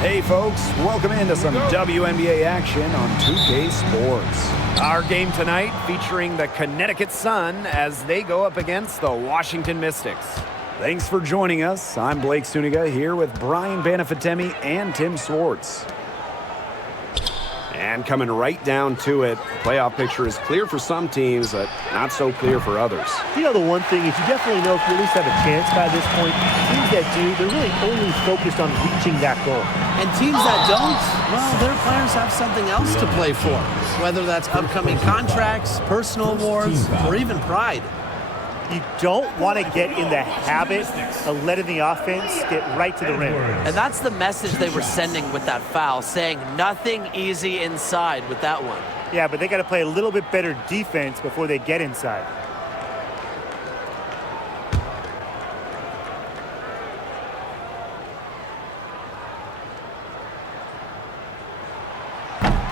Hey folks, welcome into some WNBA action on 2K Sports. Our game tonight featuring the Connecticut Sun as they go up against the Washington Mystics. Thanks for joining us. I'm Blake Suniga here with Brian Banafitemi and Tim Swartz. And coming right down to it, the playoff picture is clear for some teams, but not so clear for others. You know, the one thing is you definitely know if you at least have a chance by this point. Teams that do, they're really only focused on reaching that goal. And teams that don't, well, their players have something else to play for, whether that's upcoming contracts, personal awards, or even pride. You don't want to get in the habit of letting the offense get right to the rim. And that's the message they were sending with that foul, saying nothing easy inside with that one. Yeah, but they got to play a little bit better defense before they get inside.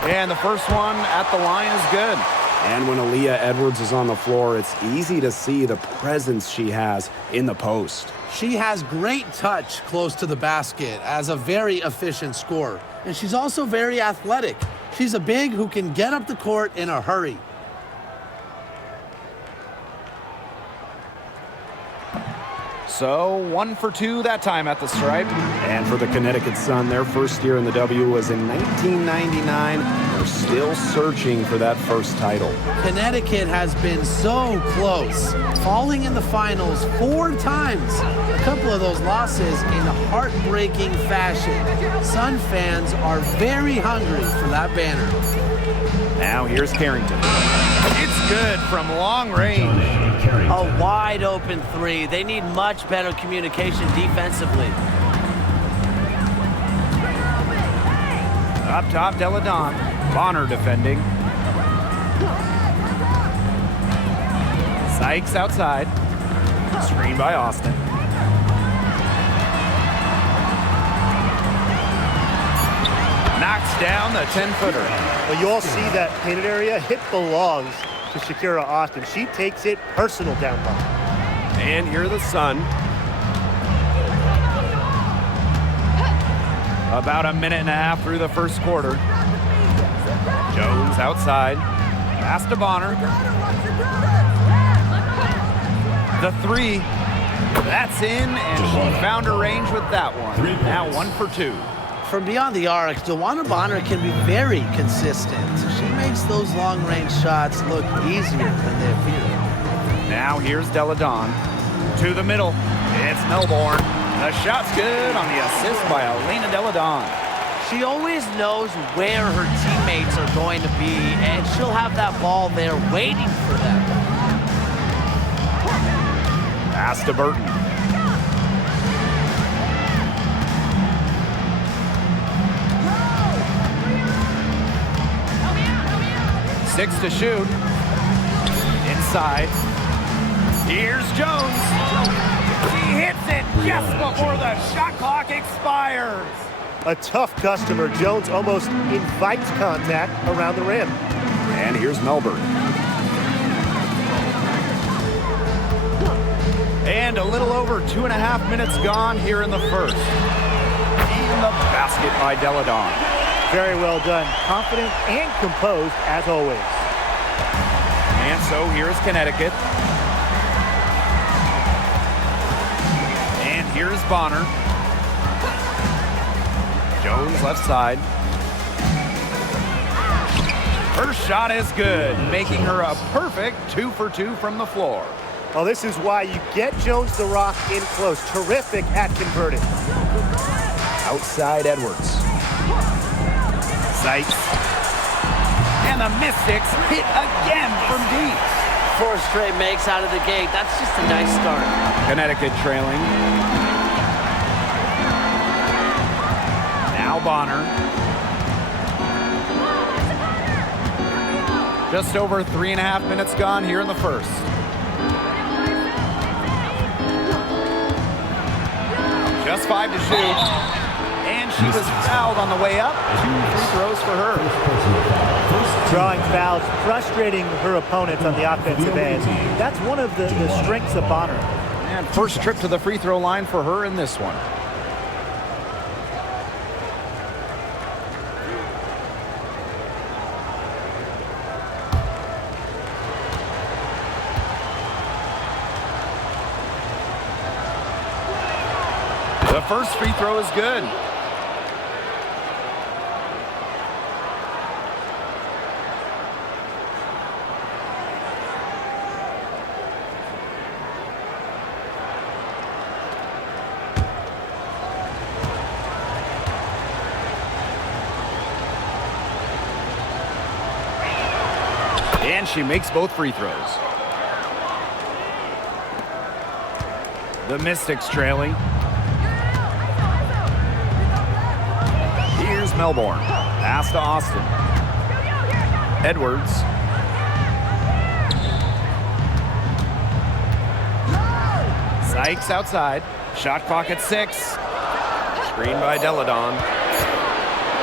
And the first one at the line is good. And when Aaliyah Edwards is on the floor, it's easy to see the presence she has in the post. She has great touch close to the basket as a very efficient scorer. And she's also very athletic. She's a big who can get up the court in a hurry. So 1 for 2 that time at the stripe. And for the Connecticut Sun, their first year in the W was in 1999. They're still searching for that first title. Connecticut has been so close, falling in the finals 4 times. A couple of those losses in heartbreaking fashion. Sun fans are very hungry for that banner. Now here's Carrington. It's good from long range. A wide open 3. They need much better communication defensively. Up top, Deladon. Bonner defending. Sykes outside. Screen by Austin. Knocks down the 10-footer. Well, you all see that painted area. It belongs to Shakira Austin. She takes it personal down low. And here the Sun. About a minute and a half through the first quarter. Jones outside. Pass to Bonner. The 3. That's in, and she found her range with that one. Now 1 for 2. From beyond the arc, DeWanna Bonner can be very consistent. She makes those long-range shots look easier than they appear. Now here's Deladon. To the middle. It's Melbourne. The shot's good on the assist by Elena Deladon. She always knows where her teammates are going to be, and she'll have that ball there waiting for them. Pass to Burton. Six to shoot. Inside. Here's Jones. She hits it just before the shot clock expires. A tough customer. Jones almost invites contact around the rim. And here's Melbourne. And a little over 2.5 minutes gone here in the first. In the basket by Deladon. Very well done. Confident and composed as always. And so here's Connecticut. And here's Bonner. Jones left side. Her shot is good, making her a perfect 2 for 2 from the floor. Well, this is why you get Jones the Rock in close. Terrific at converting. Outside Edwards. Sykes. And the Mystics hit again from deep. 4 straight makes out of the gate. That's just a nice start. Connecticut trailing. Now Bonner. Just over 3.5 minutes gone here in the first. Just 5 to shoot. And she was fouled on the way up. 2 free throws for her. Drawing fouls, frustrating her opponents on the offensive end. That's one of the strengths of Bonner. Yeah, And first trip to the free throw line for her in this one. The first free throw is good. And she makes both free throws. The Mystics trailing. Here's Melbourne. Pass to Austin. Edwards. Sykes outside. Shot clock at 6. Screen by Deladon.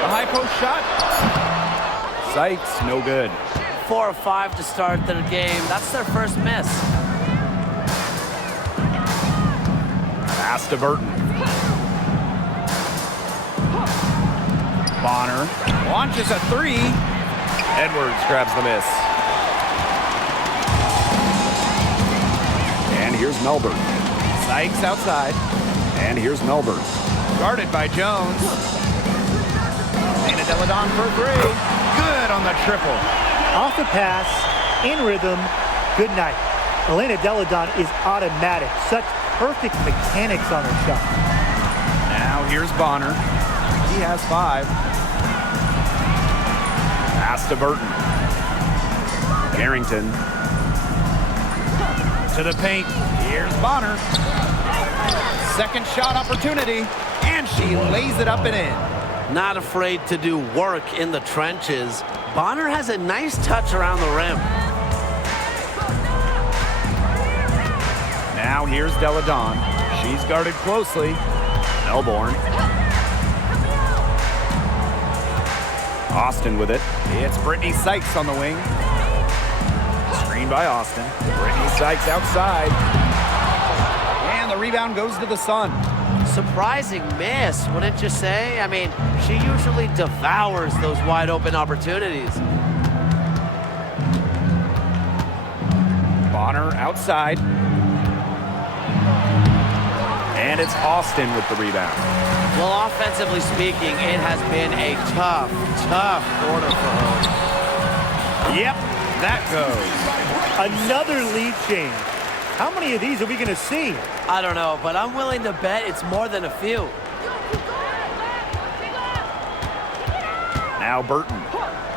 The high post shot. Sykes, no good. 4 or 5 to start their game. That's their first miss. Pass to Burton. Bonner launches a 3. Edwards grabs the miss. And here's Melbourne. Sykes outside. And here's Melbourne. Guarded by Jones. Dana Deladon for 3. Good on the triple. Off the pass, in rhythm, good night. Elena Deladon is automatic. Such perfect mechanics on her shot. Now here's Bonner. He has 5. Pass to Burton. Carrington. To the paint. Here's Bonner. Second shot opportunity. And she lays it up and in. Not afraid to do work in the trenches. Bonner has a nice touch around the rim. Now here's Deladon. She's guarded closely. Melbourne. Austin with it. It's Brittany Sykes on the wing. Screen by Austin. Brittany Sykes outside. And the rebound goes to the Sun. Surprising miss, wouldn't you say? I mean, she usually devours those wide open opportunities. Bonner outside. And it's Austin with the rebound. Well, offensively speaking, it has been a tough quarter for her. Yep, that goes. Another lead change. How many of these are we going to see? I don't know, but I'm willing to bet it's more than a few. Now Burton.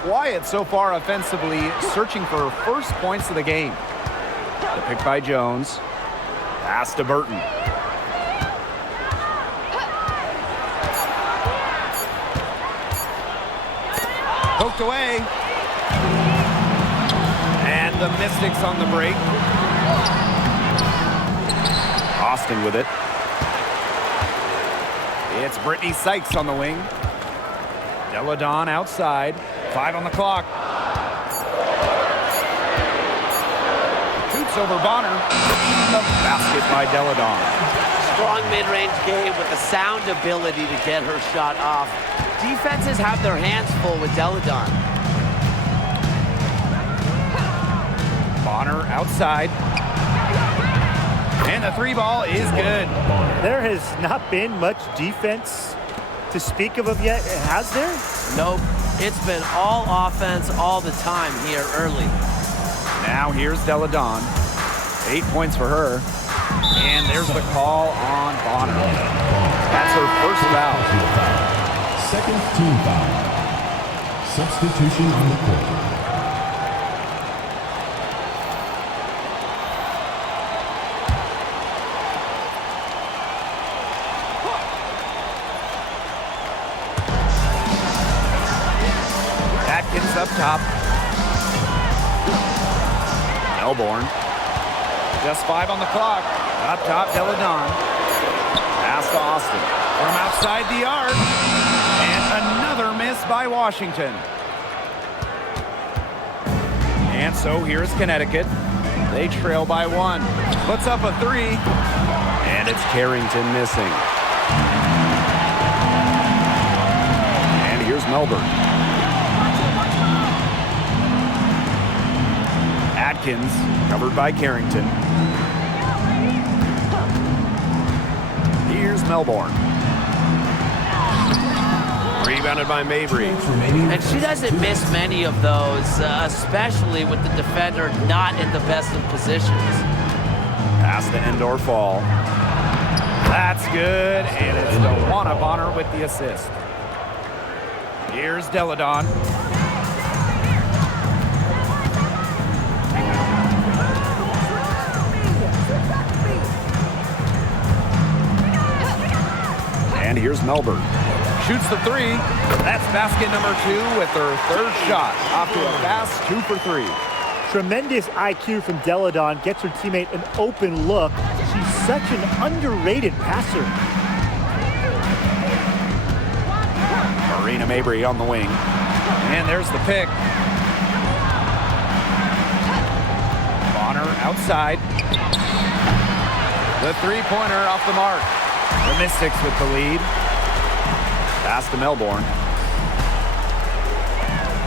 Wyatt so far offensively searching for her first points of the game. The pick by Jones. Pass to Burton. Poked away. And the Mystics on the break. Austin with it. It's Brittany Sykes on the wing. Deladon outside. 5 on the clock. Shoots over Bonner. The basket by Deladon. Strong mid-range game with the sound ability to get her shot off. Defenses have their hands full with Deladon. Bonner outside. And the 3 ball is good. There has not been much defense to speak of yet, has there? Nope. It's been all offense all the time here early. Now here's Deladon. 8 points for her. And there's the call on Bonner. That's her first foul. Second team foul. Substitution on the court. Atkins up top. Melbourne. Just 5 on the clock. Up top, Deladon. Pass to Austin. From outside the arc. And another miss by Washington. And so here's Connecticut. They trail by 1. Puts up a 3. And it's Carrington missing. And here's Melbourne. Atkins, covered by Carrington. Here's Melbourne. Rebounded by Mabry. And she doesn't miss many of those, especially with the defender not in the best of positions. Pass to Endor Fall. That's good, and it's DeWanna Bonner with the assist. Here's Deladon. And here's Melbourne. Shoots the three. That's basket number 2 with her third shot. Off to a fast 2 for 3. Tremendous IQ from Deladon. Gets her teammate an open look. She's such an underrated passer. Marina Mabry on the wing. And there's the pick. Bonner outside. The three-pointer off the mark. The Mystics with the lead. Pass to Melbourne.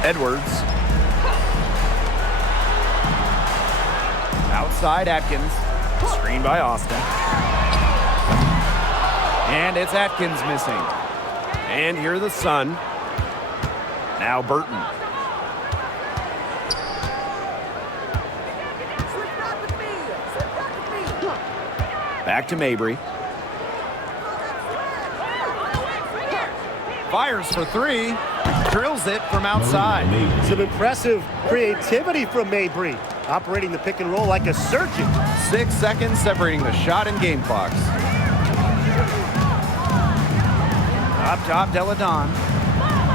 Edwards. Outside Atkins. Screened by Austin. And it's Atkins missing. And here the Sun. Now Burton. Back to Mabry. Fires for 3. Drills it from outside. Some impressive creativity from Mabry. Operating the pick and roll like a surgeon. 6 seconds separating the shot and game clocks. Up top, Deladon.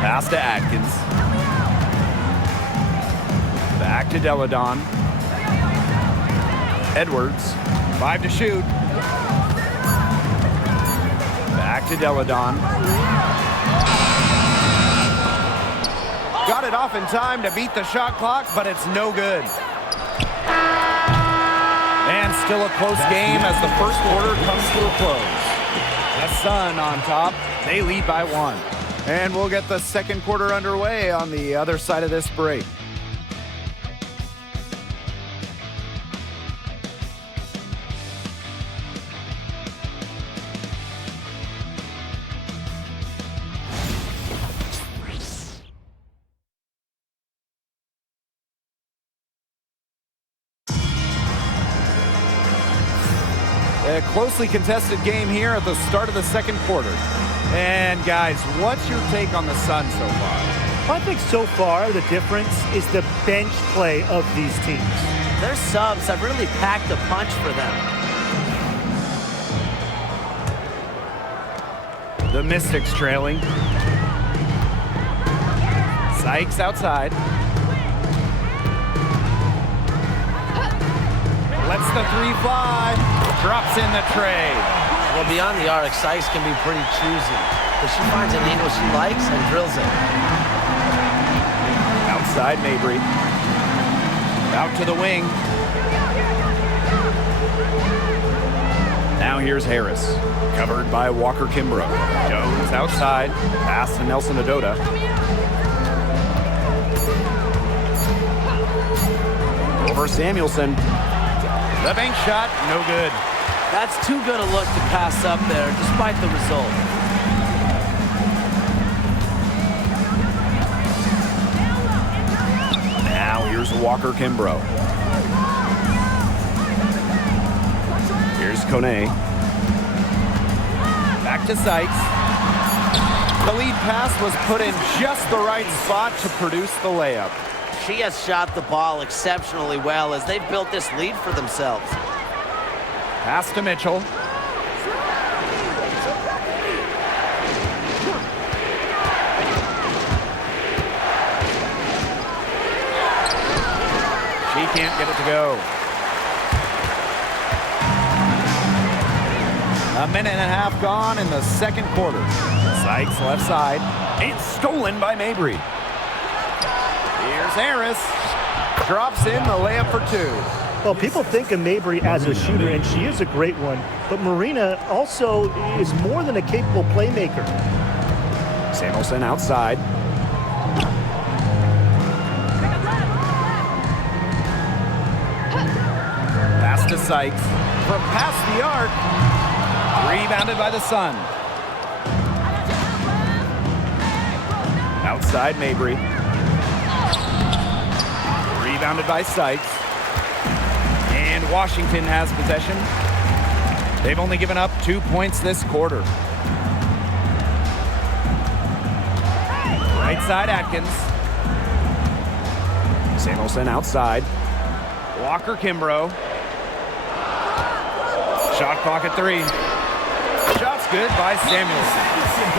Pass to Atkins. Back to Deladon. Edwards. 5 to shoot. Back to Deladon. Got it off in time to beat the shot clock, but it's no good. And still a close game as the first quarter comes to a close. The Sun on top. They lead by 1. And we'll get the second quarter underway on the other side of this break. A closely contested game here at the start of the second quarter. And guys, what's your take on the Sun so far? I think so far the difference is the bench play of these teams. Their subs have really packed a punch for them. The Mystics trailing. Sykes outside. Lets the 3 fly. Drops in the tray. Well, beyond the arc, Sykes can be pretty choosy, but she finds an angle she likes and drills it. Outside Mabry. Out to the wing. Now here's Harris. Covered by Walker Kimbrough. Jones outside. Pass to Nelson Adota. Over Samuelson. The bank shot, no good. That's too good a look to pass up there, despite the result. Now here's Walker Kimbrough. Here's Kone. Back to Sykes. The lead pass was put in just the right spot to produce the layup. She has shot the ball exceptionally well as they've built this lead for themselves. Pass to Mitchell. She can't get it to go. A minute and a half gone in the second quarter. Sykes left side. It's stolen by Mabry. Here's Harris. Drops in the layup for 2. Well, people think of Mabry as a shooter, and she is a great one. But Marina also is more than a capable playmaker. Samuelson outside. Pass to Sykes. From past the arc. Rebounded by the Sun. Outside Mabry. Rebounded by Sykes. And Washington has possession. They've only given up 2 points this quarter. Right side Atkins. Samuelson outside. Walker Kimbrough. Shot clock at 3. Shot's good by Samuelson.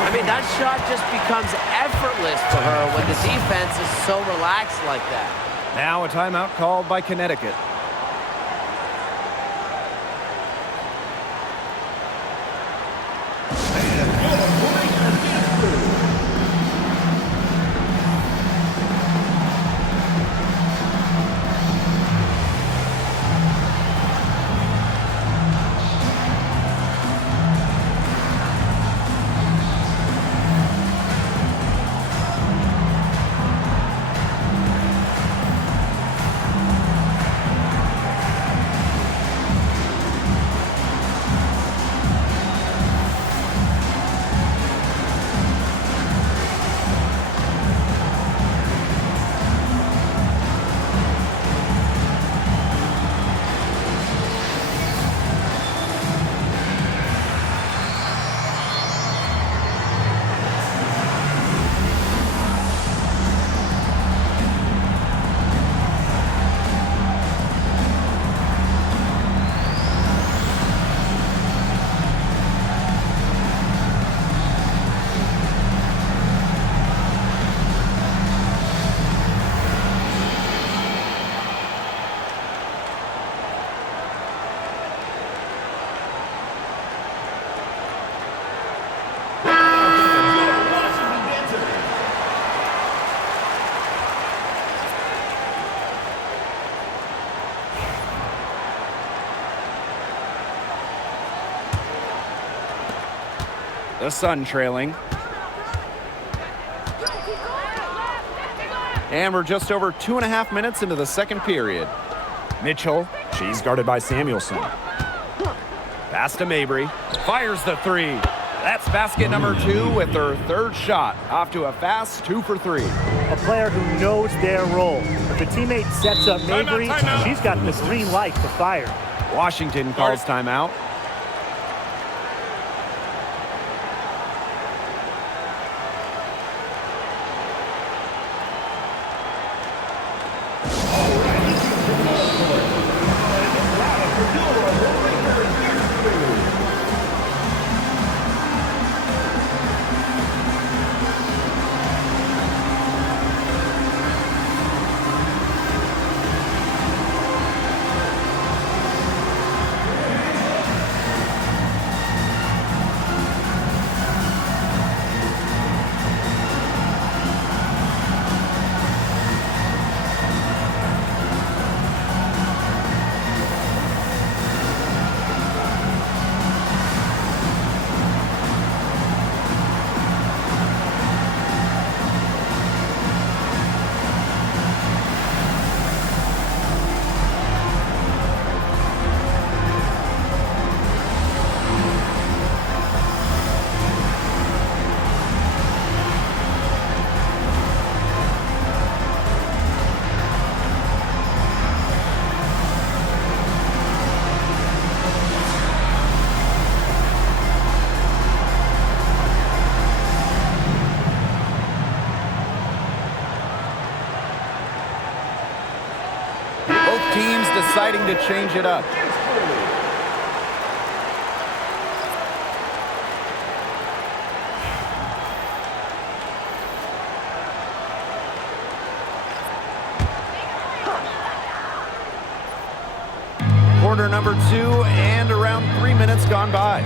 I mean, that shot just becomes effortless to her when the defense is so relaxed like that. Now a timeout called by Connecticut. The Sun trailing. And we're just over 2.5 minutes into the second period. Mitchell, she's guarded by Samuelson. Pass to Mabry, fires the 3. That's basket number 2 with her 3rd shot. Off to a fast 2 for 3. A player who knows their role. If a teammate sets up Mabry, she's got the green light to fire. Washington calls timeout. Teams deciding to change it up. Quarter number 2 and around 3 minutes gone by.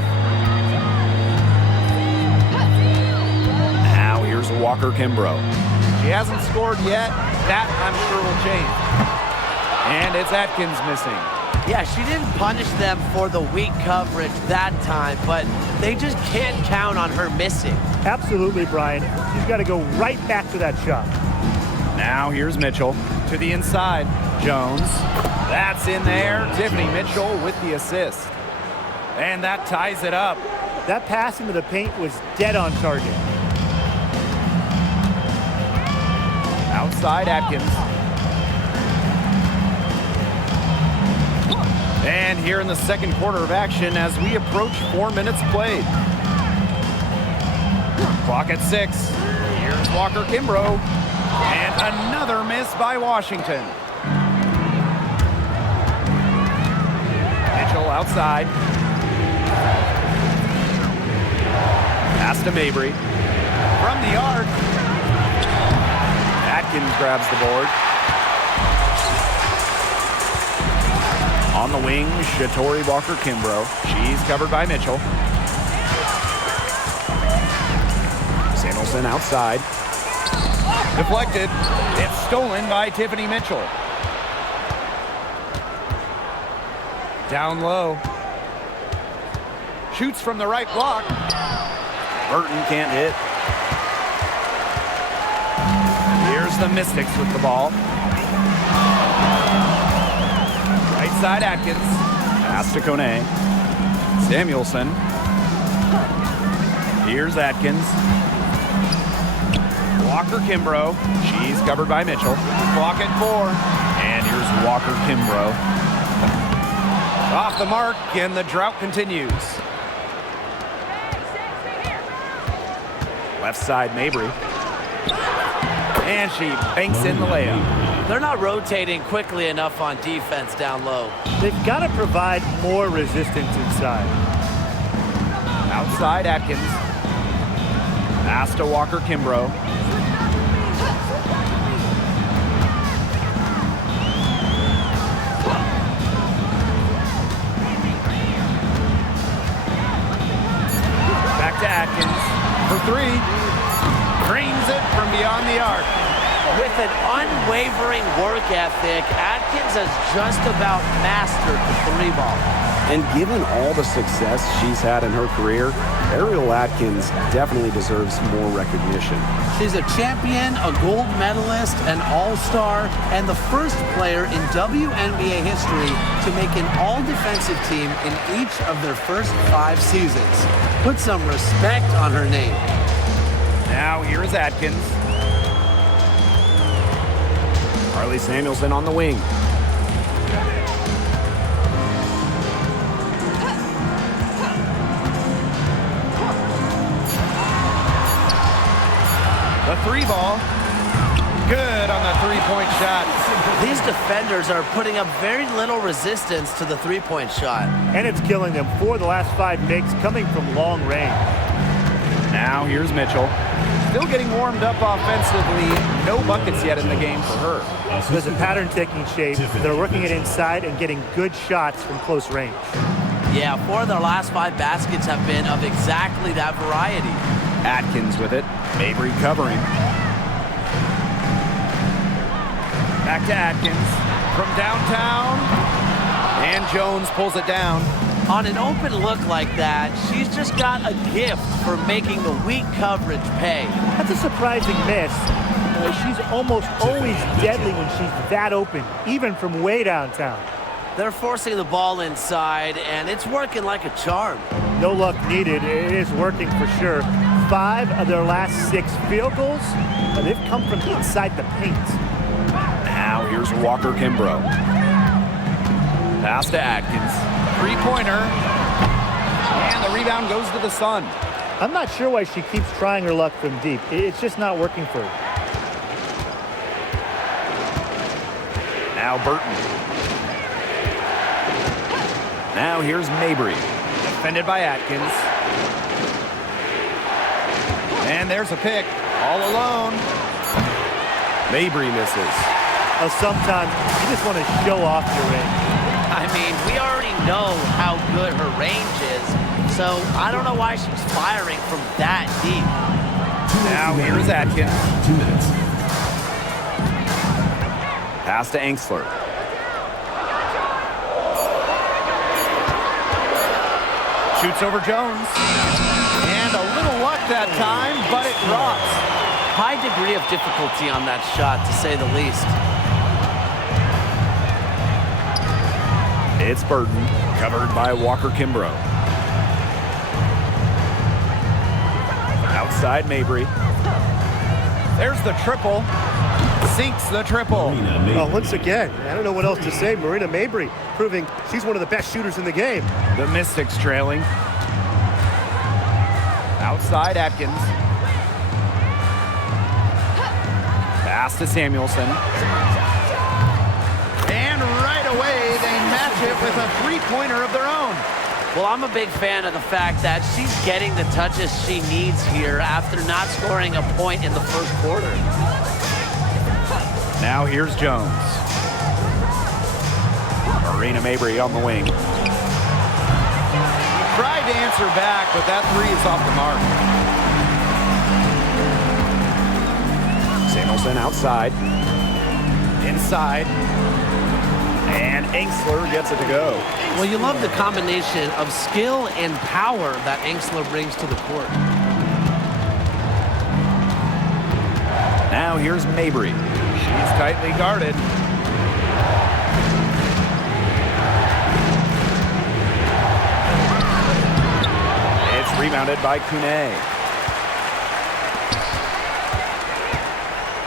Now here's Walker Kimbrough. She hasn't scored yet. That, I'm sure, will change. And it's Atkins missing. Yeah, she didn't punish them for the weak coverage that time, but they just can't count on her missing. Absolutely, Brian. She's got to go right back to that shot. Now here's Mitchell to the inside. Jones. That's in there. Tiffany Mitchell with the assist. And that ties it up. That pass into the paint was dead on target. Outside Atkins. And here in the second quarter of action as we approach 4 minutes played. Clock at 6. Here's Walker Kimbrough. And another miss by Washington. Mitchell outside. Pass to Mabry. From the arc. Atkins grabs the board. On the wing, Shatori Walker Kimbrough. She's covered by Mitchell. Samuelson outside. Deflected. It's stolen by Tiffany Mitchell. Down low. Shoots from the right block. Burton can't hit. Here's the Mystics with the ball. Right side Atkins. Pass to Kone. Samuelson. Here's Atkins. Walker Kimbrough. She's covered by Mitchell. Clock at 4. And here's Walker Kimbrough. Off the mark, and the drought continues. Left side Mabry. And she banks in the layup. They're not rotating quickly enough on defense down low. They've got to provide more resistance inside. Outside Atkins. Pass to Walker Kimbrough. Back to Atkins for 3. Drains it from beyond the arc. With an unwavering work ethic, Atkins has just about mastered the 3-ball. And given all the success she's had in her career, Ariel Atkins definitely deserves more recognition. She's a champion, a gold medalist, an all-star, and the first player in WNBA history to make an all-defensive team in each of their first 5 seasons. Put some respect on her name. Now here is Atkins. Carly Samuelson on the wing. The 3-ball. Good on the 3-point shot. These defenders are putting up very little resistance to the 3-point shot. And it's killing them. 4 of the last 5 makes coming from long range. Now here's Mitchell. Still getting warmed up offensively. No buckets yet in the game for her. There's a pattern taking shape. They're working it inside and getting good shots from close range. Yeah, 4 of their last 5 baskets have been of exactly that variety. Atkins with it. Mabry covering. Back to Atkins from downtown. And Jones pulls it down. On an open look like that, she's just got a gift for making the weak coverage pay. That's a surprising miss. She's almost always deadly when she's that open, even from way downtown. They're forcing the ball inside, and it's working like a charm. No luck needed. It is working for sure. 5 of their last 6 field goals, and they've come from inside the paint. Now here's Walker Kimbrough. Pass to Atkins. 3-pointer. And the rebound goes to the Sun. I'm not sure why she keeps trying her luck from deep. It's just not working for her. Now Burton. Now here's Mabry. Defended by Atkins. And there's a pick. All alone. Mabry misses. Sometimes you just want to show off your range. I mean, we already know how good her range is, so I don't know why she's firing from that deep. Now here's Atkins. 2 minutes. Pass to Angsler. Shoots over Jones. And a little luck that time, but it drops. High degree of difficulty on that shot, to say the least. It's Burton, covered by Walker Kimbrough. Outside Mabry. There's the triple. Sinks the triple. Once again, I don't know what else to say. Marina Mabry proving she's one of the best shooters in the game. The Mystics trailing. Outside Atkins. Pass to Samuelson. And right away, they match it with a three-pointer of their own. Well, I'm a big fan of the fact that she's getting the touches she needs here after not scoring a point in the first quarter. Now here's Jones. Marina Mabry on the wing. Tried to answer back, but that three is off the mark. Samuelson outside. Inside. And Angsler gets it to go. Well, you love the combination of skill and power that Angsler brings to the court. Now here's Mabry. She's tightly guarded. It's rebounded by Kune.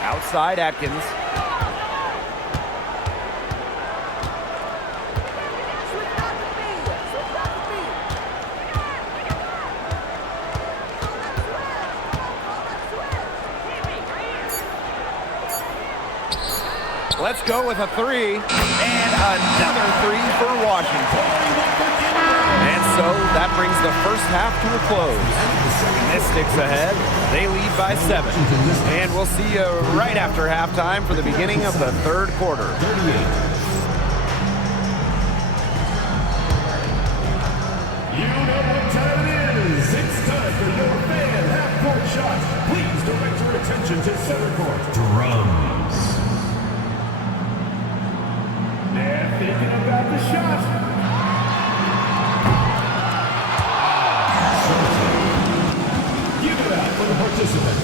Outside Atkins. Let's go with a three, and another three for Washington. And so that brings the first half to a close. Mystics ahead. They lead by 7. And we'll see you right after halftime for the beginning of the third quarter. You know what time it is. It's time for your fan half-court shot. Please direct your attention to center court. Drums. They're thinking about the shot. Give it up for the participant.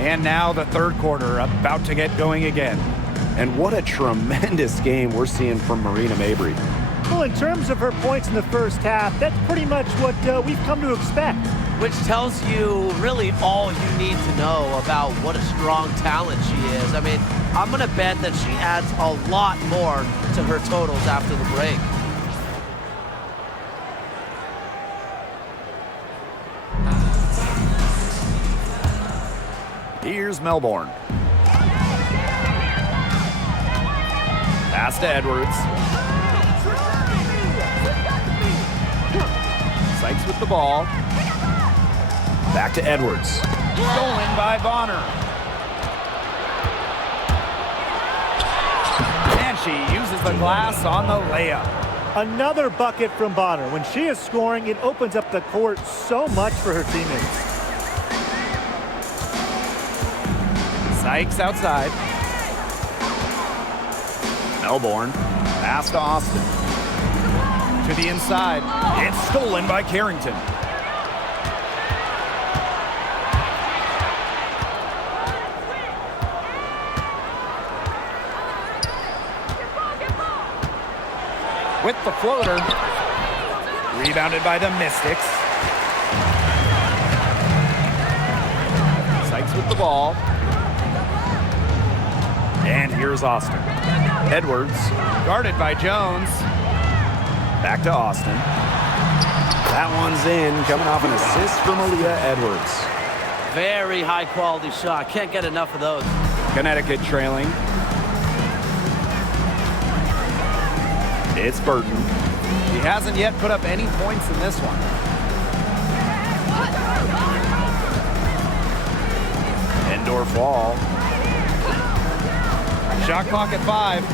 And now the third quarter about to get going again. And what a tremendous game we're seeing from Marina Mabry. Well, in terms of her points in the first half, that's pretty much what we've come to expect. Which tells you really all you need to know about what a strong talent she is. I mean, I'm going to bet that she adds a lot more to her totals after the break. Here's Melbourne. Pass to Edwards. Sykes with the ball. Back to Edwards. Stolen by Bonner. And she uses the glass on the layup. Another bucket from Bonner. When she is scoring, it opens up the court so much for her teammates. Sykes outside. Melbourne. Pass to Austin. To the inside. It's stolen by Carrington. With the floater. Rebounded by the Mystics. Sykes with the ball. And here's Austin. Edwards, guarded by Jones. Back to Austin. That one's in, coming off an assist from Aaliyah Edwards. Very high quality shot. Can't get enough of those. Connecticut trailing. It's Burton. He hasn't yet put up any points in this one. Indoor fall. Shot clock at 5.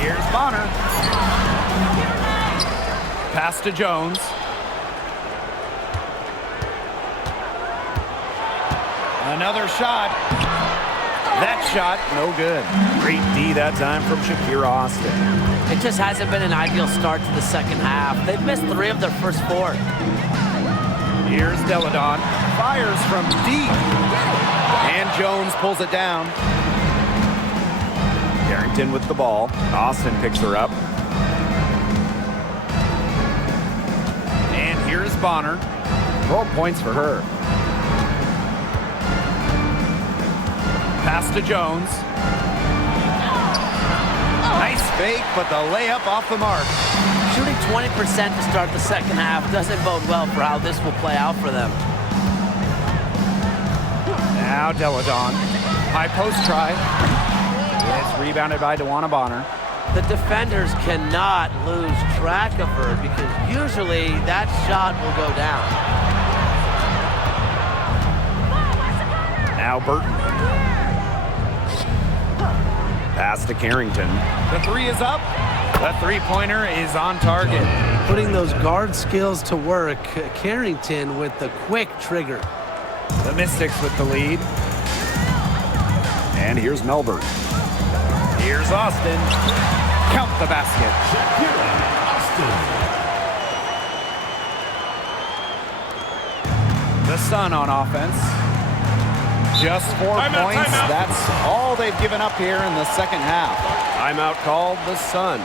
Here's Bonner. Pass to Jones. Another shot. That shot, no good. Great D that time from Shakira Austin. It just hasn't been an ideal start to the second half. They've missed 3 of their first 4. Here's Deladon. Fires from deep. And Jones pulls it down. Carrington with the ball. Austin picks her up. And here's Bonner. 12 points for her. Pass to Jones. Nice fake, but the layup off the mark. Shooting 20% to start the second half doesn't bode well for how this will play out for them. Now Deladon. High post try. It's rebounded by DeWanna Bonner. The defenders cannot lose track of her because usually that shot will go down. Now Burton. Pass to Carrington. The 3 is up. The 3-pointer is on target. Putting those guard skills to work. Carrington with the quick trigger. The Mystics with the lead. And here's Melbourne. Here's Austin. Count the basket. Shakira Austin. The Sun on offense. Just 4 points. Timeout. That's all they've given up here in the second half. Timeout called the Sun.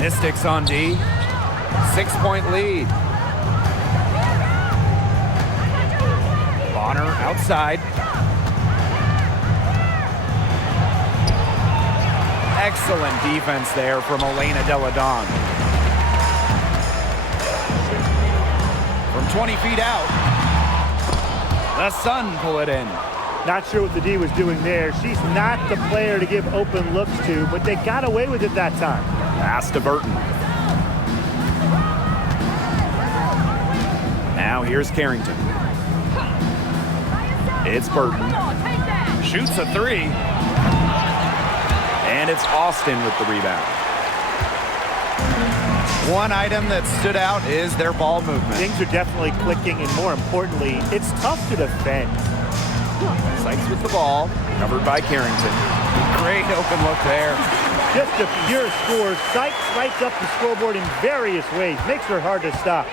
Mystics on D. 6-point lead. Bonner outside. Excellent defense there from Elena Deladon. From 20 feet out. The Sun pull it in. Not sure what the D was doing there. She's not the player to give open looks to, but they got away with it that time. Pass to Burton. Now here's Carrington. It's Burton. Shoots a 3. And it's Austin with the rebound. One item that stood out is their ball movement. Things are definitely clicking, and more importantly, it's tough to defend. Sykes with the ball, covered by Carrington. Great open look there. Just a pure score. Sykes lights up the scoreboard in various ways. Makes her hard to stop.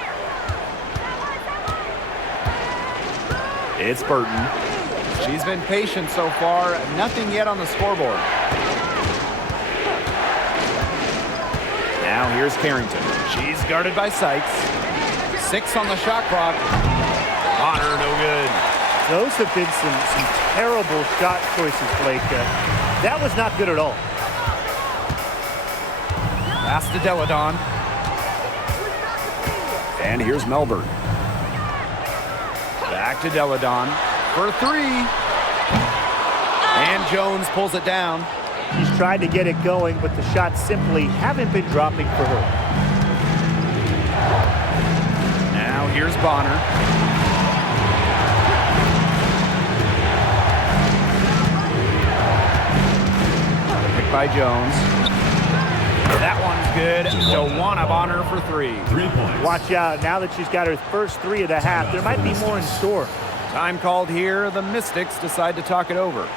It's Burton. She's been patient so far. Nothing yet on the scoreboard. Now here's Carrington. She's guarded by Sykes. 6 on the shot clock. Bonner, no good. Those have been some terrible shot choices, Blake. That was not good at all. Pass to Deladon. And here's Melbourne. Back to Deladon for 3. And Jones pulls it down. She's tried to get it going, but the shots simply haven't been dropping for her. Now here's Bonner. Pick by Jones. That one's good. DeWanna Bonner for 3. 3 points. Watch out. Now that she's got her first 3 of the half, there might be more in store. Time called here. The Mystics decide to talk it over.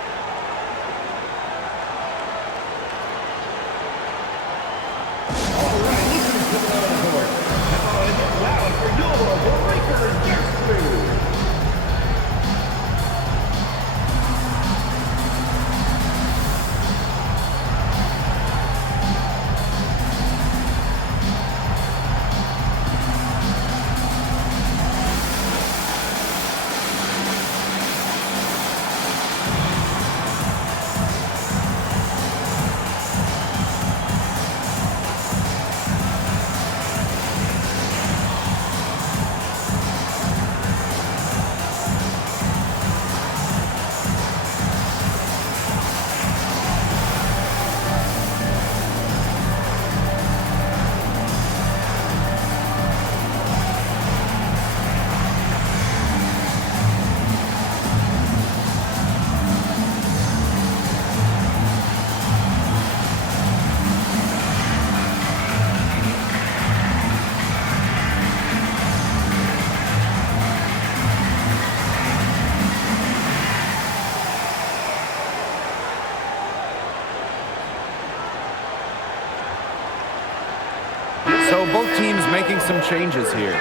So both teams making some changes here.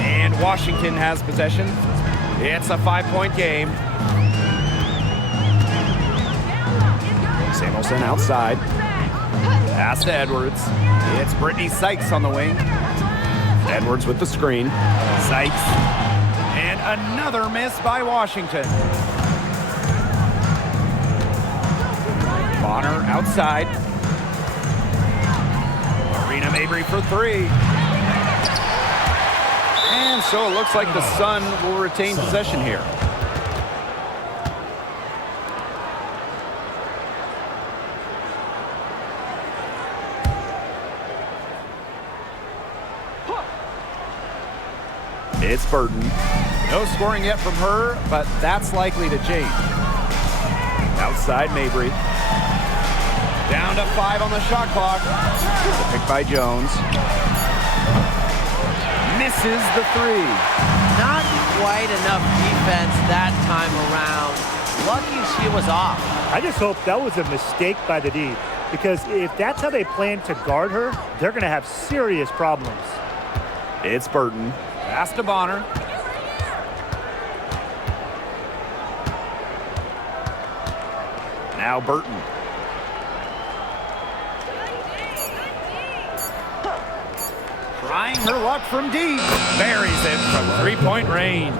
And Washington has possession. It's a 5-point game. Samuelson outside. Pass to Edwards. It's Brittany Sykes on the wing. Edwards with the screen. Sykes. And another miss by Washington. Bonner outside. Marina Mabry for 3. And so it looks like the Sun will retain possession here. It's Burton. No scoring yet from her, but that's likely to change. Outside Mabry. Down to 5 on the shot clock. The pick by Jones. Misses the 3. Not quite enough defense that time around. Lucky she was off. I just hope that was a mistake by the D, because if that's how they plan to guard her, they're going to have serious problems. It's Burton. Pass to Bonner. Now Burton. Trying her luck from deep. Buries it from 3-point range.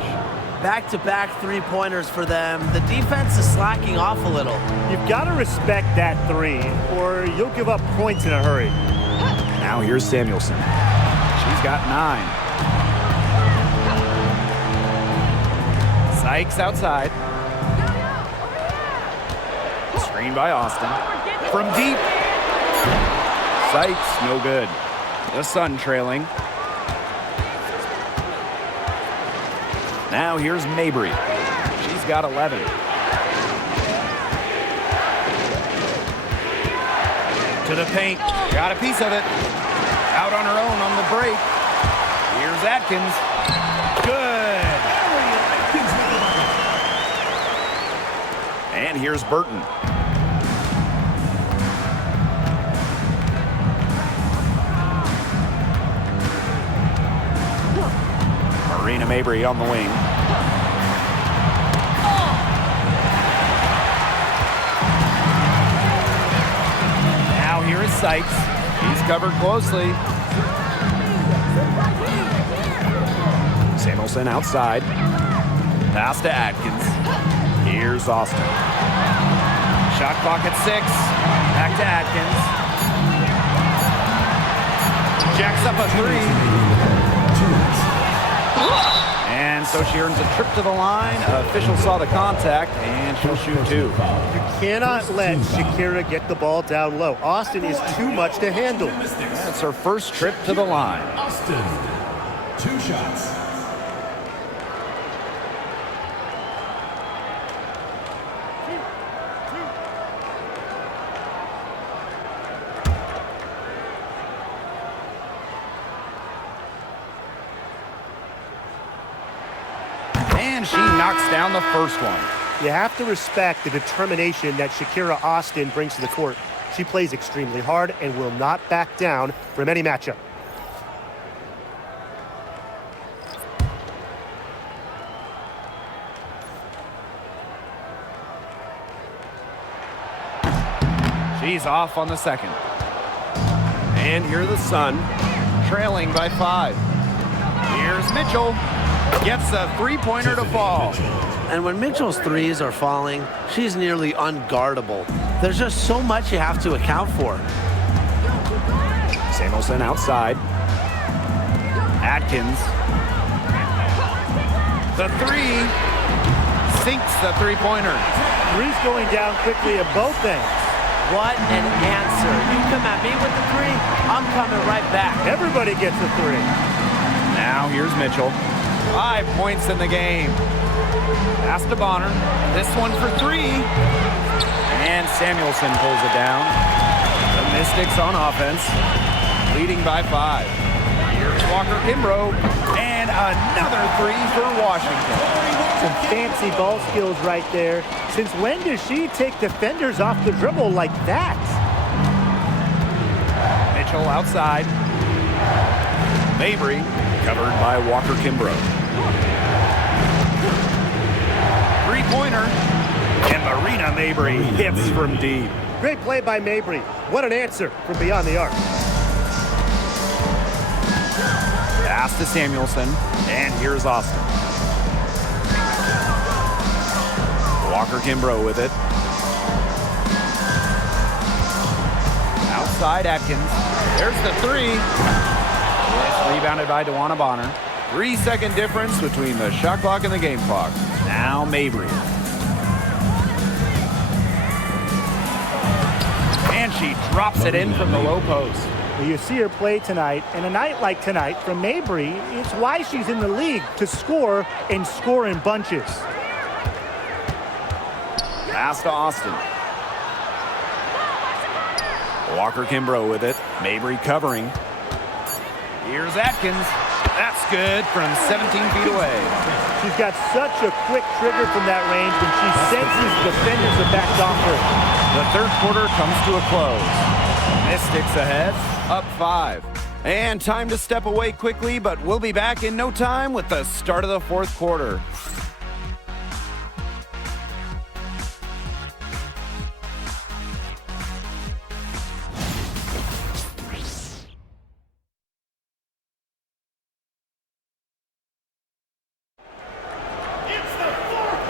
Back-to-back three-pointers for them. The defense is slacking off a little. You've got to respect that 3, or you'll give up points in a hurry. Now here's Samuelson. She's got 9. Sykes outside. Screen by Austin. From deep. Sykes, no good. The Sun trailing. Now here's Mabry. She's got 11. To the paint. Got a piece of it. Out on her own on the break. Here's Atkins. Good. And here's Burton. Marina Mabry on the wing. Now here is Sykes. He's covered closely. Samuelson outside. Pass to Atkins. Here's Austin. Shot clock at 6. Back to Atkins. Jacks up a 3. And so she earns a trip to the line. Official saw the contact, and she'll shoot 2. You cannot let Shakira get the ball down low. Austin is too much to handle. That's her first trip to the line. Austin, 2 shots. And she knocks down the first one. You have to respect the determination that Shakira Austin brings to the court. She plays extremely hard and will not back down from any matchup. She's off on the second. And here the Sun, trailing by 5. Here's Mitchell. Gets a three-pointer to fall. And when Mitchell's threes are falling, she's nearly unguardable. There's just so much you have to account for. Samuelson outside. Atkins. The 3 sinks the three-pointer. Three's going down quickly at both ends. What an answer. You come at me with the 3, I'm coming right back. Everybody gets a 3. Now here's Mitchell. 5 points in the game. Pass to Bonner. This one for 3. And Samuelson pulls it down. The Mystics on offense, leading by 5. Here's Walker Kimbrough. And another 3 for Washington. Some fancy ball skills right there. Since when does she take defenders off the dribble like that? Mitchell outside. Mabry covered by Walker Kimbrough. Three-pointer. And Marina Mabry hits from deep. Great play by Mabry. What an answer from beyond the arc. Pass to Samuelson. And here's Austin. Walker Kimbrough with it. Outside Atkins. There's the 3. It's rebounded by DeWanna Bonner. 3-second difference between the shot clock and the game clock. Now Mabry. And she drops it in from the low post. Well, you see her play tonight, and a night like tonight from Mabry, it's why she's in the league, to score and score in bunches. Pass to Austin. Walker Kimbrough with it. Mabry covering. Here's Atkins. That's good from 17 feet away. She's got such a quick trigger from that range when she senses defenders are backed off her. The third quarter comes to a close. Mystics ahead, up 5. And time to step away quickly, but we'll be back in no time with the start of the fourth quarter.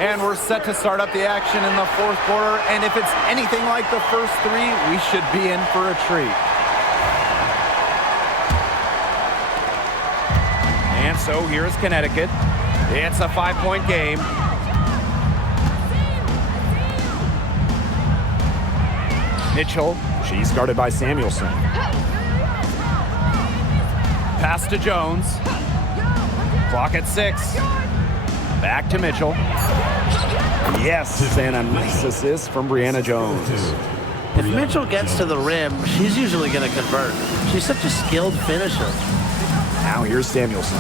And we're set to start up the action in the fourth quarter. And if it's anything like the first 3, we should be in for a treat. And so here's Connecticut. It's a 5-point game. Mitchell, she's guarded by Samuelson. Pass to Jones. Clock at 6. Back to Mitchell. Yes, and a nice assist from Brianna Jones. If Mitchell gets to the rim, she's usually going to convert. She's such a skilled finisher. Now here's Samuelson.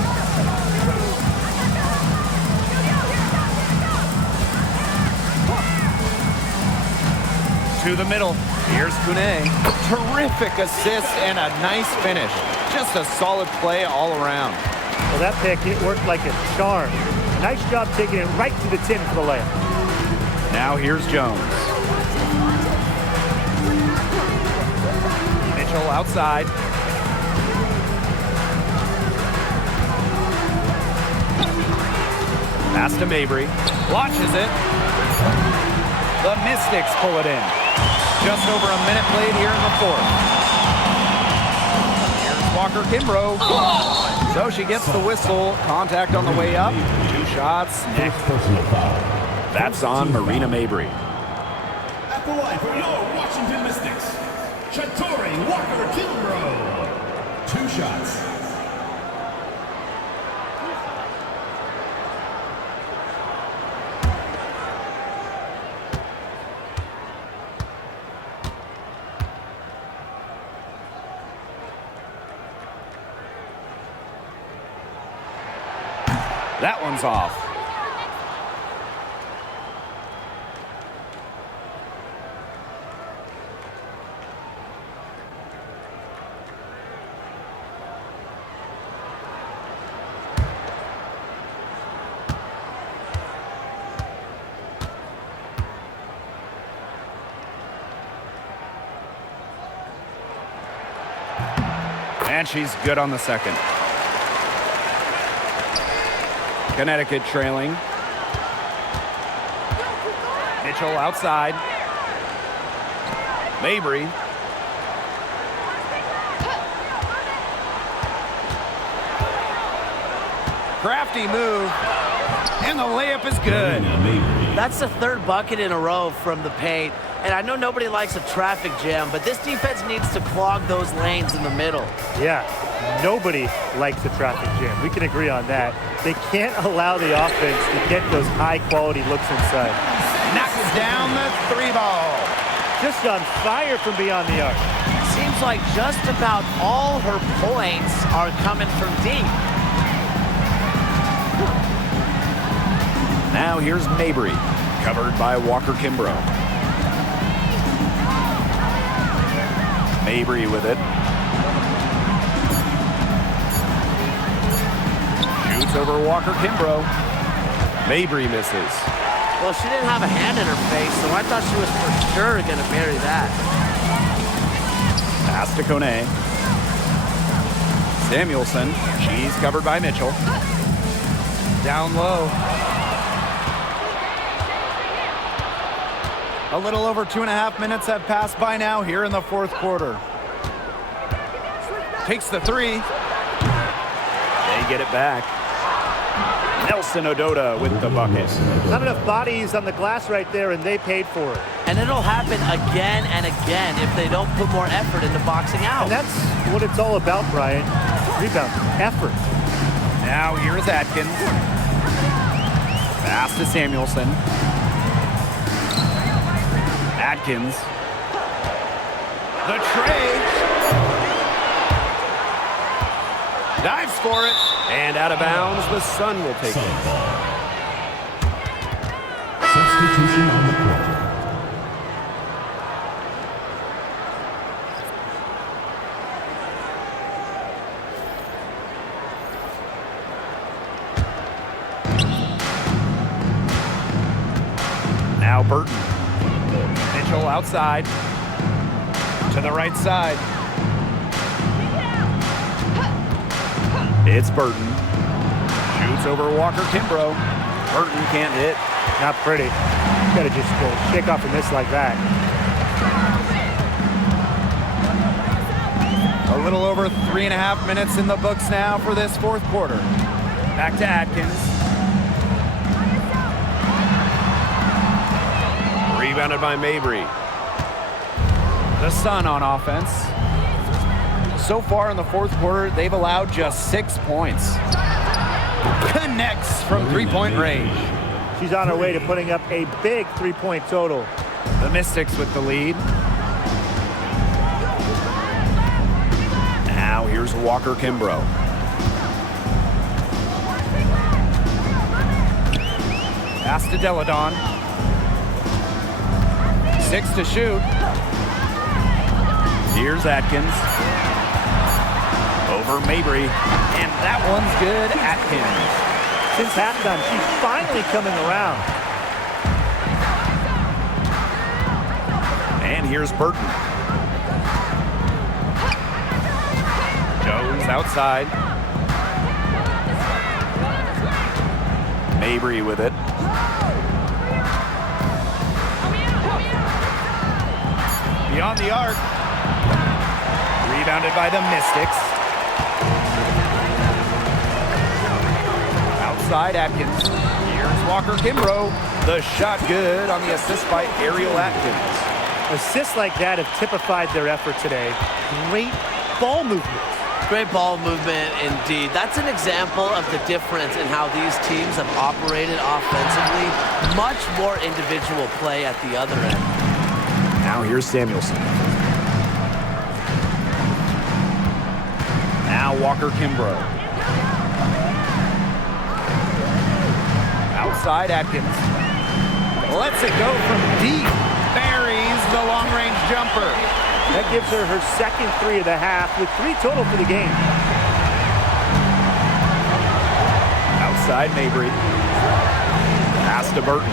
To the middle. Here's Kune. Terrific assist and a nice finish. Just a solid play all around. Well, that pick, it worked like a charm. Nice job taking it right to the tin for the layup. Now here's Jones. Mitchell outside. Pass to Mabry. Launches it. The Mystics pull it in. Just over a minute played here in the fourth. Here's Walker Kimbrough. So she gets the whistle. Contact on the way up. 2 shots. Next. That's on Marina Mabry. At the line for your Washington Mystics, Shatori Walker-Kimbrough. 2 shots. That one's off. And she's good on the second. Connecticut trailing. Mitchell outside. Mabry. Crafty move. And the layup is good. That's the 3rd bucket in a row from the paint. And I know nobody likes a traffic jam, but this defense needs to clog those lanes in the middle. Yeah, nobody likes a traffic jam. We can agree on that. They can't allow the offense to get those high-quality looks inside. Knocks down the 3-ball. Just on fire from beyond the arc. Seems like just about all her points are coming from deep. Now here's Mabry, covered by Walker Kimbrough. Mabry with it. Shoots over Walker Kimbrough. Mabry misses. Well, she didn't have a hand in her face, so I thought she was for sure going to bury that. Pass to Kone. Samuelson. She's covered by Mitchell. Down low. A little over 2.5 minutes have passed by now here in the fourth quarter. Takes the 3. They get it back. Nelson Ododa with the bucket. Not enough bodies on the glass right there, and they paid for it. And it'll happen again and again if they don't put more effort into boxing out. And that's what it's all about, Brian. Rebound, effort. Now here's Atkins. Pass to Samuelson. Atkins. The tray. Dives for it. And out of bounds, the Sun will take it. Substitution on the court. Now Burton. Mitchell outside. To the right side. It's Burton. Shoots over Walker Kimbrough. Burton can't hit. Not pretty. You gotta just shake off a miss like that. A little over 3.5 minutes in the books now for this fourth quarter. Back to Atkins. Rebounded by Mabry. The Sun on offense. So far in the fourth quarter, they've allowed just 6 points. Connects from 3-point range. She's on her way to putting up a big 3-point total. The Mystics with the lead. here's Walker Kimbrough. Pass to Deladon. 6 to shoot. Here's Atkins. Over Mabry. And that one's good. Atkins. Since halftime, she's finally coming around. And here's Burton. Jones outside. Mabry with it. Beyond the arc. Rebounded by the Mystics. Outside Atkins. Here's Walker Kimbrough. The shot good on the assist by Ariel Atkins. Assists like that have typified their effort today. Great ball movement. Great ball movement indeed. That's an example of the difference in how these teams have operated offensively. Much more individual play at the other end. Now here's Samuelson. Now Walker Kimbrough. Outside Atkins. Lets it go from deep. Buries the long-range jumper. That gives her her second 3 of the half with 3 total for the game. Outside Mabry. Pass to Burton.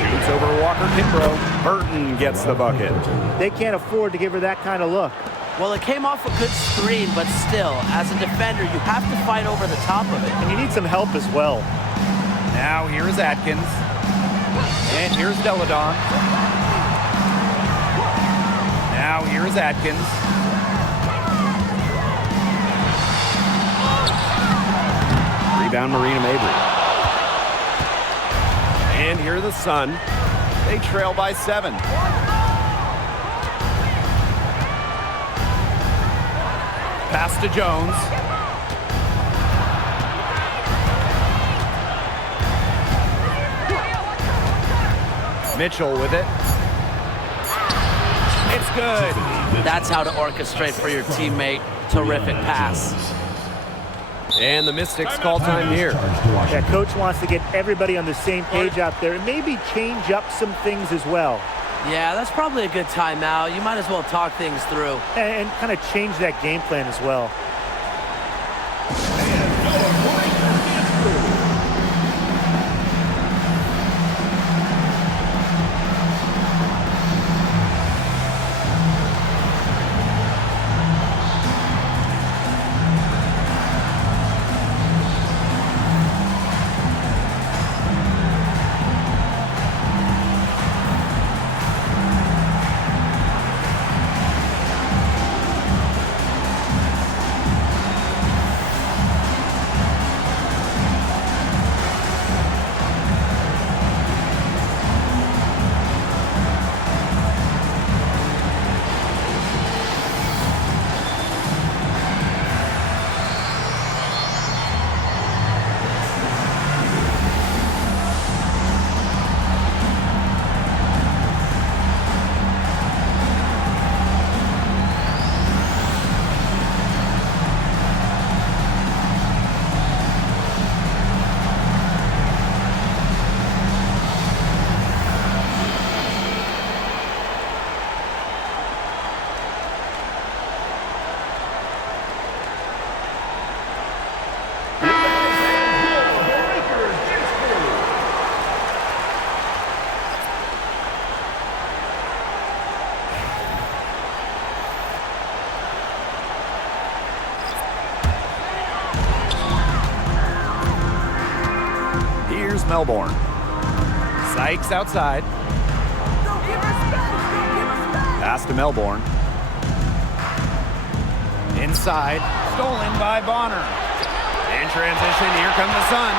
Shoots over Walker Kimbrough. Burton gets the bucket. They can't afford to give her that kind of look. Well, it came off a good screen, but still, as a defender, you have to fight over the top of it. And you need some help as well. Now here's Atkins. And here's Deladon. Now here's Atkins. Rebound Marina Mabry. And here the Sun. They trail by 7. Pass to Jones. Mitchell with it. It's good. That's how to orchestrate for your teammate. Terrific pass. And the Mystics call time here. Yeah, coach wants to get everybody on the same page out there and maybe change up some things as well. Yeah, that's probably a good timeout. You might as well talk things through. And kind of change that game plan as well. Melbourne. Sykes outside. Pass to Melbourne. Inside. Stolen by Bonner. In transition, here come the Sun.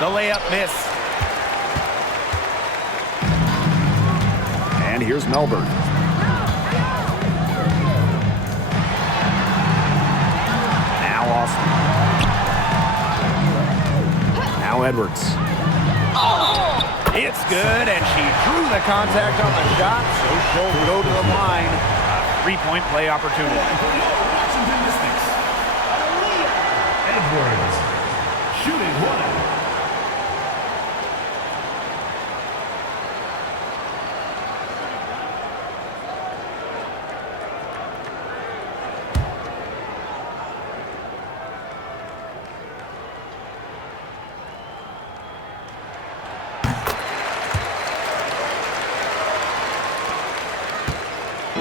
The layup missed. And here's Melbourne. Now Austin. Now Edwards. It's good, and she drew the contact on the shot, so she'll go to the line. A three-point play opportunity. Washington Mystics, Edwards, shooting one.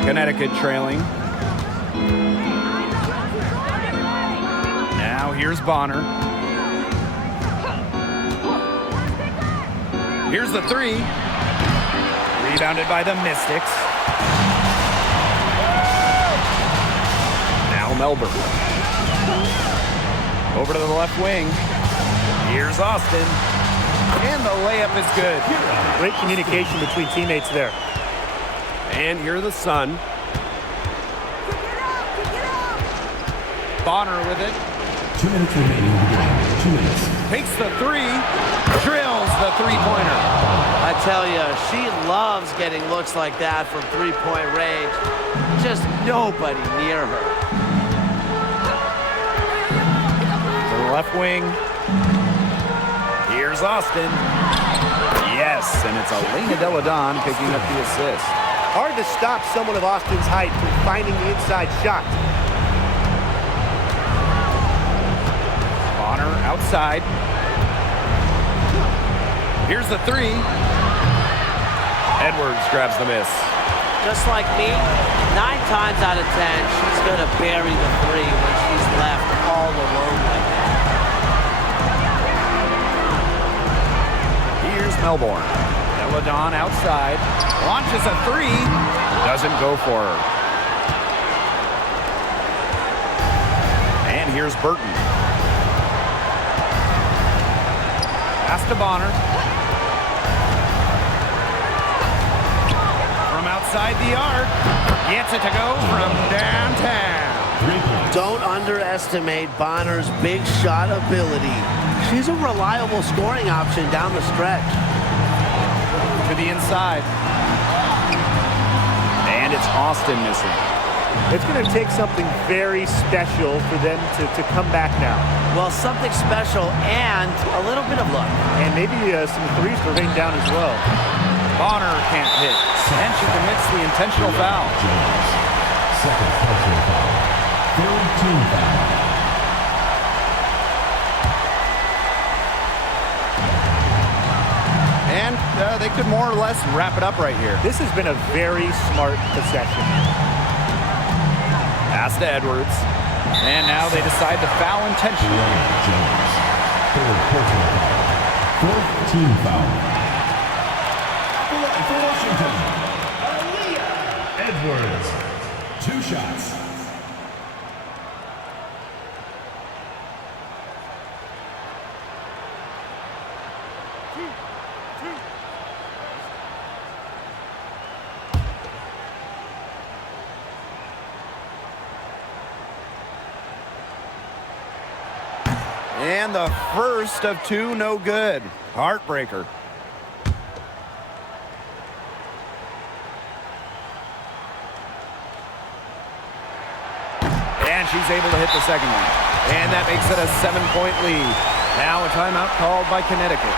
Connecticut trailing. Now here's Bonner. Here's the three. Rebounded by the Mystics. Now Melbourne. Over to the left wing. Here's Austin. And the layup is good. Great communication between teammates there. And here are the Sun. Bonner with it. 2 minutes remaining in the game. 2 minutes. Takes the three. Drills the three-pointer. I tell you, she loves getting looks like that from three-point range. Just nobody near her. To the left wing. Here's Austin. Yes, and it's Elena Deladon picking up the assist. Hard to stop someone of Austin's height from finding the inside shot. Bonner outside. Here's the three. Edwards grabs the miss. Just like me, 9 times out of 10, she's going to bury the three when she's left all alone like that. Here's Melbourne. Deladon outside. Launches a three. Doesn't go for her. And here's Burton. Pass to Bonner. From outside the arc. Gets it to go from downtown. 3 points. Don't underestimate Bonner's big shot ability. She's a reliable scoring option down the stretch. To the inside. And it's Austin missing. It's going to take something very special for them to come back now. Well, something special and a little bit of luck. And maybe some threes to rain down as well. Bonner can't hit. And she commits the intentional foul. Jones. Second personal foul. Third team foul. And they could more or less wrap it up right here. This has been a very smart possession. Pass to Edwards. And now they decide to foul intentionally. Jones. Third personal foul. Fourth team foul. For Washington, Edwards. 2 shots. And the first of 2, no good. Heartbreaker. And she's able to hit the second one. And that makes it a 7-point lead. Now a timeout called by Connecticut.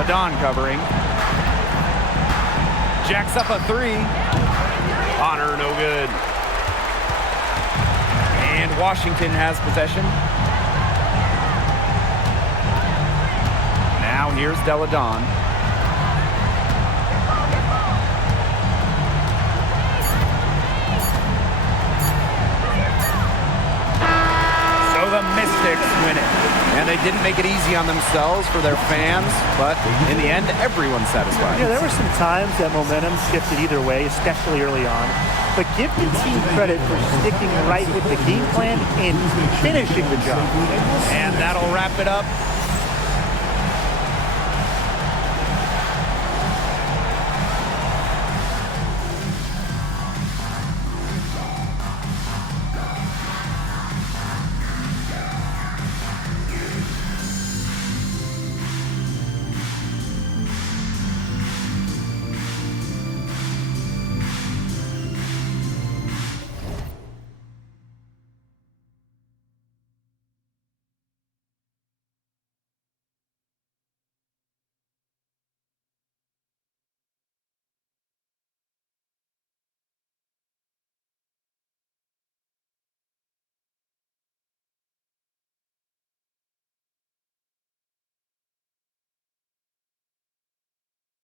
Deladon covering. Jacks up a three. On her, no good. And Washington has possession. Now here's Deladon. So the Mystics win it. And they didn't make it easy on themselves for their fans, but in the end, everyone's satisfied. Yeah, there were some times that momentum shifted either way, especially early on. But give the team credit for sticking right with the game plan and finishing the job. And that'll wrap it up